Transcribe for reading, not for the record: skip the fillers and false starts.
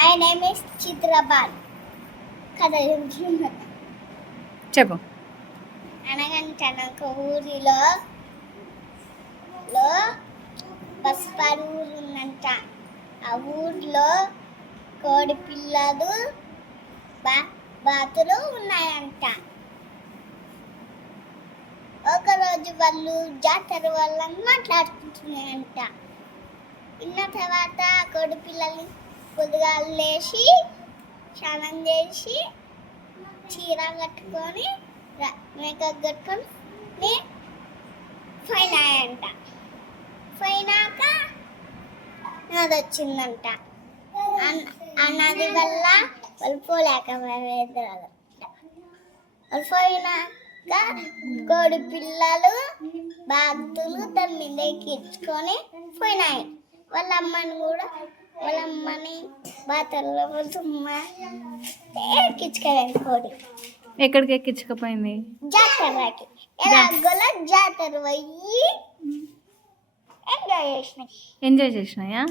My name is Chitrapal. కథ చెప్పు. అనగంటనక ఊరిలో బస్పాడు ఊరు ఉందంట. ఆ ఊర్లో కోడి పిల్లలు బాతులు ఉన్నాయంట. ఒకరోజు వాళ్ళు జాతర వాళ్ళని మాట్లాడుకుంటున్నాయంట. ఇన్న తర్వాత కోడి పిల్లల్ని పొద్దుగాలు లేచి స్నానం చేసి చీర కట్టుకొని మేకప్ కట్టుకొని పోయినాయంట. పోయినాక నది వచ్చిందంట. ఆ నది వల్ల వాళ్ళు పోలేకపోయారు. వాళ్ళు పోయినాక కోడి పిల్లలు బాతులు దాని మీద ఎక్కించుకొని పోయినాయి. వాళ్ళ అమ్మని బాతుల్లో ఎక్కించుకోలేదు. కోడి ఎక్కడికి ఎక్కించుకుపోయింది? జాతరకి. ఎలాగోలా జాతర పోయి ఎంజాయ్ చేసినాయి. ఎంజాయ్ చేసినాయా?